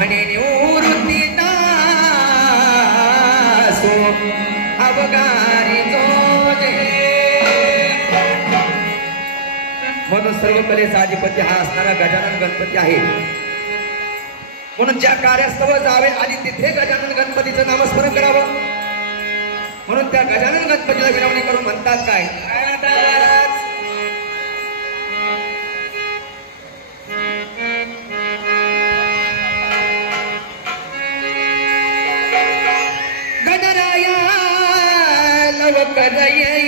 म्हणे निवृत्ती दासो अवगारी जोजे. म्हणून सर्व कलेचा अधिपती हा असणारा गजानन गणपती आहे. म्हणून ज्या कार्यास्तव जावे आणि तिथे गजानन गणपतीचं नामस्मरण करावं. म्हणून त्या गजानन गणपतीला विनवणी करून म्हणतात काय, गणराया लवकर ये